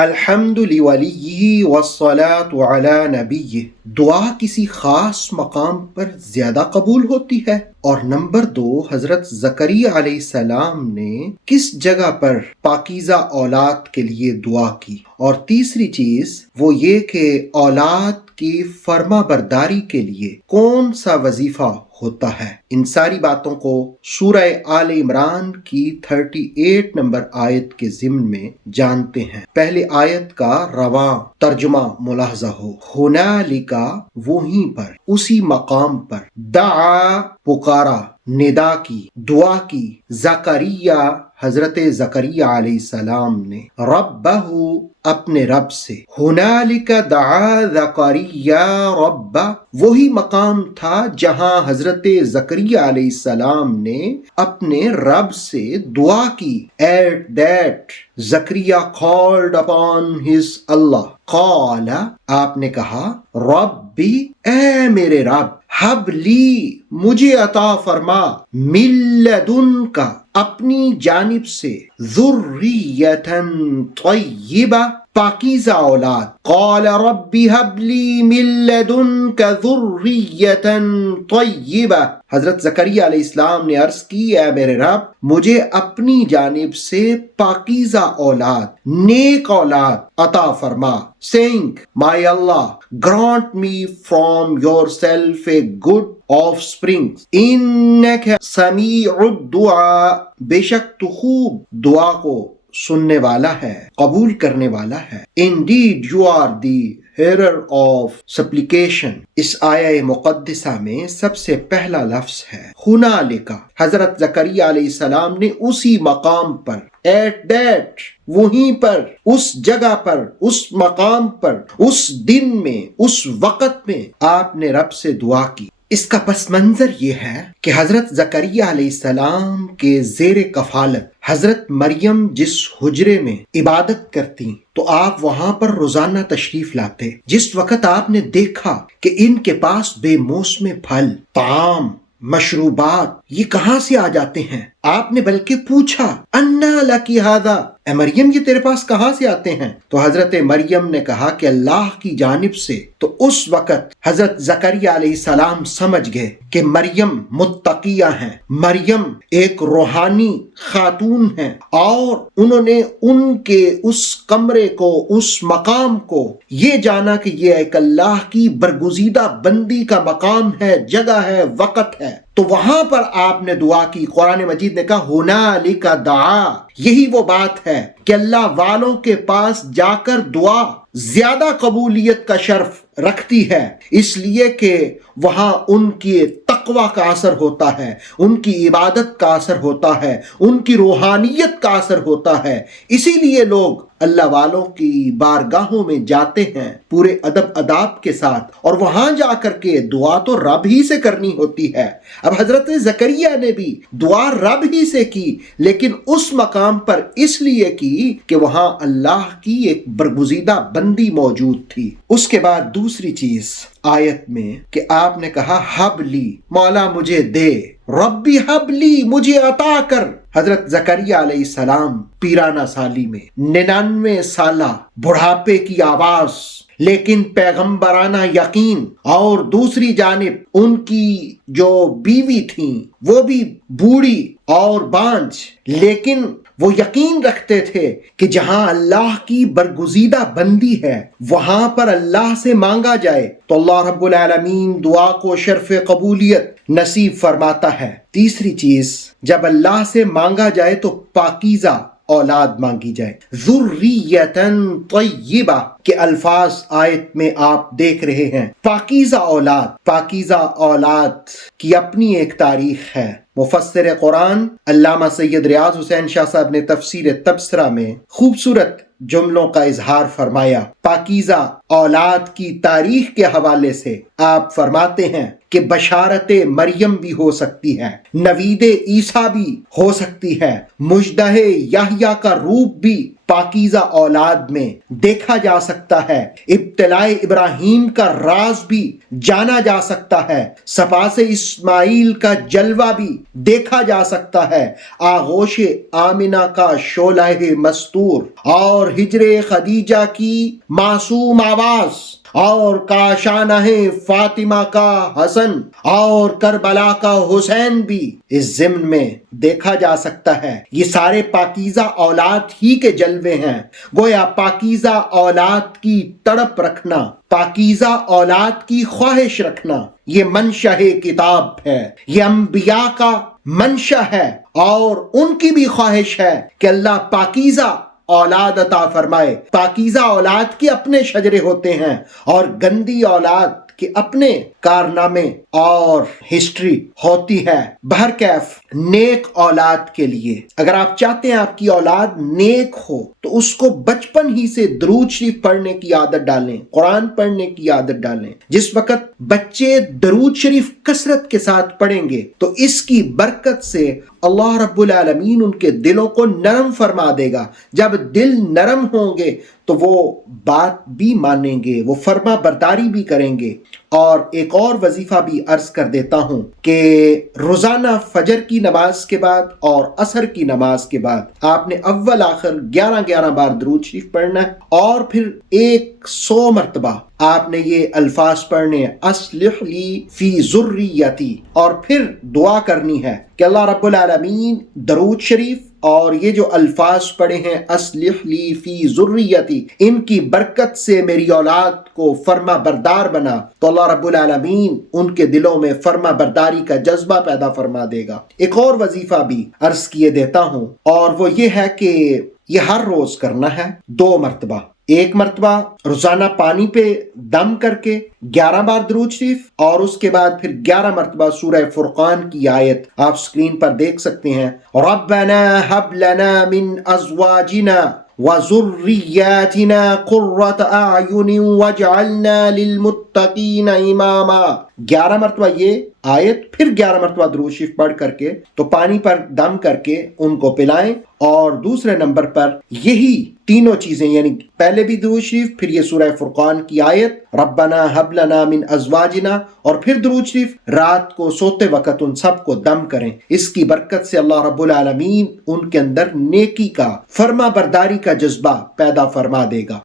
الحمد لولیہ والصلاۃ علی نبیہ، دعا کسی خاص مقام پر زیادہ قبول ہوتی ہے؟ اور نمبر 2، حضرت زکریا علیہ السلام نے کس جگہ پر پاکیزہ اولاد کے لیے دعا کی؟ اور تیسری چیز وہ یہ کہ اولاد کی فرما برداری کے لیے کون سا وظیفہ ہوتا ہے؟ ان ساری باتوں کو سورہ آل عمران کی 38 نمبر آیت کے ضمن میں جانتے ہیں۔ پہلے آیت کا رواں ترجمہ ملاحظہ ہو، ہنالکا وہیں پر، اسی مقام پر، دعا پکارا، ندا کی، دعا کی، زکریا حضرت زکریا علیہ السلام نے، ربہ اپنے رب سے، ہنالک دعا زکریا ربہ، وہی مقام تھا جہاں حضرت زکریا علیہ السلام نے اپنے رب سے دعا کی۔ At that Zakariya called upon his Allah، قال آپ نے کہا، ربی اے میرے رب، حب لی مجھے عطا فرما، من لدنک اپنی جانب سے، ذریۃ طیبہ پاکیزہ اولاد، قال ربی حب لی من لدنک ذریۃ طیبہ، حضرت زکریا علیہ السلام نے عرض کی، اے میرے رب مجھے اپنی جانب سے پاکیزہ اولاد، نیک اولاد عطا فرما، saying my Allah grant me from yourself a good offspring، انک سمیع الدعاء، بے شک تو خوب دعا کو سننے والا ہے، قبول کرنے والا ہے۔ Indeed you are the hearer of supplication۔ اس آیہ مقدسہ میں سب سے پہلا لفظ ہے ہنالک، حضرت زکریا علیہ السلام نے اسی مقام پر، ایٹ دیٹ وہیں پر، اس جگہ پر، اس مقام پر، اس دن میں، اس وقت میں آپ نے رب سے دعا کی۔ اس کا پس منظر یہ ہے کہ حضرت زکریا علیہ السلام کے زیر کفالت حضرت مریم جس حجرے میں عبادت کرتی تو آپ وہاں پر روزانہ تشریف لاتے۔ جس وقت آپ نے دیکھا کہ ان کے پاس بے موسم پھل، طعام، مشروبات یہ کہاں سے آ جاتے ہیں، آپ نے بلکہ پوچھا، انا لکی ھذا، اے مریم یہ تیرے پاس کہاں سے آتے ہیں؟ تو حضرت مریم نے کہا کہ اللہ کی جانب سے۔ تو اس وقت حضرت زکریا علیہ السلام سمجھ گئے کہ مریم متقیہ ہیں، مریم ایک روحانی خاتون ہیں، اور انہوں نے ان کے اس کمرے کو، اس مقام کو یہ جانا کہ یہ ایک اللہ کی برگزیدہ بندی کا مقام ہے، جگہ ہے، وقت ہے۔ تو وہاں پر آپ نے دعا کی۔ قرآن مجید نے کہا ہنالک دعا، یہی وہ بات ہے کہ اللہ والوں کے پاس جا کر دعا زیادہ قبولیت کا شرف رکھتی ہے، اس لیے کہ وہاں ان کی تقوی کا اثر ہوتا ہے، ان کی عبادت کا اثر ہوتا ہے، ان کی روحانیت کا اثر ہوتا ہے۔ اسی لیے لوگ اللہ والوں کی بارگاہوں میں جاتے ہیں پورے ادب اداب کے ساتھ، اور وہاں جا کر کے دعا تو رب ہی سے کرنی ہوتی ہے۔ اب حضرت زکریا نے بھی دعا رب ہی سے کی، لیکن اس مقام پر اس لیے کی کہ وہاں اللہ کی ایک برگزیدہ بندی موجود تھی۔ اس کے بعد دوسری چیز آیت میں کہ آپ نے کہا حب لی، مولا مجھے دے، ربی حب لی مجھے عطا کر۔ حضرت زکریا علیہ السلام پیرانہ سالی میں، 99 سالہ بڑھاپے کی آواز، لیکن پیغمبرانہ یقین، اور دوسری جانب ان کی جو بیوی تھیں وہ بھی بوڑھی اور بانجھ، لیکن وہ یقین رکھتے تھے کہ جہاں اللہ کی برگزیدہ بندی ہے وہاں پر اللہ سے مانگا جائے تو اللہ رب العالمین دعا کو شرف قبولیت نصیب فرماتا ہے۔ تیسری چیز، جب اللہ سے مانگا جائے تو پاکیزہ اولاد مانگی جائے، ذریۃ طیبہ کے الفاظ آیت میں آپ دیکھ رہے ہیں۔ پاکیزہ اولاد، پاکیزہ اولاد کی اپنی ایک تاریخ ہے۔ مفسر قرآن علامہ سید ریاض حسین شاہ صاحب نے تفسیر تبصرہ میں خوبصورت جملوں کا اظہار فرمایا۔ پاکیزہ اولاد کی تاریخ کے حوالے سے آپ فرماتے ہیں کہ بشارت مریم بھی ہو سکتی ہے، نوید عیسیٰ بھی ہو سکتی ہے، مژدہ یحییٰ کا روپ بھی پاکیزہ اولاد میں دیکھا جا سکتا ہے، ابتلاء ابراہیم کا راز بھی جانا جا سکتا ہے، سپاس اسماعیل کا جلوہ بھی دیکھا جا سکتا ہے، آغوش آمنہ کا شعلہ مستور اور ہجر خدیجہ کی معصوم آواز اور کاشانہ فاطمہ کا حسن اور کربلا کا حسین بھی اس ضمن میں دیکھا جا سکتا ہے۔ یہ سارے پاکیزہ اولاد ہی کے جلوے ہیں۔ گویا پاکیزہ اولاد کی تڑپ رکھنا، پاکیزہ اولاد کی خواہش رکھنا، یہ منشا کتاب ہے، یہ انبیاء کا منشا ہے، اور ان کی بھی خواہش ہے کہ اللہ پاکیزہ اولاد عطا فرمائے۔ پاکیزہ اولاد کے اپنے شجرے ہوتے ہیں اور گندی اولاد کے اپنے کارنامے اور ہسٹری ہوتی ہے۔ بہرکیف نیک اولاد کے لیے اگر آپ چاہتے ہیں آپ کی اولاد نیک ہو تو اس کو بچپن ہی سے درود شریف پڑھنے کی عادت ڈالیں، قرآن پڑھنے کی عادت ڈالیں۔ جس وقت بچے درود شریف کثرت کے ساتھ پڑھیں گے تو اس کی برکت سے اللہ رب العالمین ان کے دلوں کو نرم فرما دے گا۔ جب دل نرم ہوں گے تو وہ بات بھی مانیں گے، وہ فرما برداری بھی کریں گے۔ اور ایک اور وظیفہ بھی عرض کر دیتا ہوں کہ روزانہ فجر کی نماز کے بعد اور عصر کی نماز کے بعد آپ نے اول آخر 11 بار درود شریف پڑھنا ہے، اور پھر 100 مرتبہ آپ نے یہ الفاظ پڑھنے ہیں، اصلح لی فی ذریتی، اور پھر دعا کرنی ہے کہ اللہ رب العالمین درود شریف اور یہ جو الفاظ پڑھے ہیں اصلح لی فی ذریتی، ان کی برکت سے میری اولاد کو فرما بردار بنا، تو اللہ رب العالمین ان کے دلوں میں فرما برداری کا جذبہ پیدا فرما دے گا۔ ایک اور وظیفہ بھی عرض کیے دیتا ہوں، اور وہ یہ ہے کہ یہ ہر روز کرنا ہے 2 مرتبہ۔ 1 مرتبہ روزانہ پانی پہ دم کر کے 11 بار درود شریف، اور اس کے بعد پھر 11 مرتبہ سورہ فرقان کی آیت آپ سکرین پر دیکھ سکتے ہیں، ربنا ہب لنا من ازواجنا وذریاتنا قرۃ اعین واجعلنا للمتقین اماما۔ 11 مرتبہ یہ آیت، پھر 11 مرتبہ درود شریف پڑھ کر کے تو پانی پر دم کر کے ان کو پلائیں، اور دوسرے نمبر پر یہی تینوں چیزیں، یعنی پہلے بھی درود شریف، پھر یہ سورہ فرقان کی آیت ربنا ہب لنا من ازواجنا، اور پھر درود شریف رات کو سوتے وقت ان سب کو دم کریں۔ اس کی برکت سے اللہ رب العالمین ان کے اندر نیکی کا، فرما برداری کا جذبہ پیدا فرما دے گا۔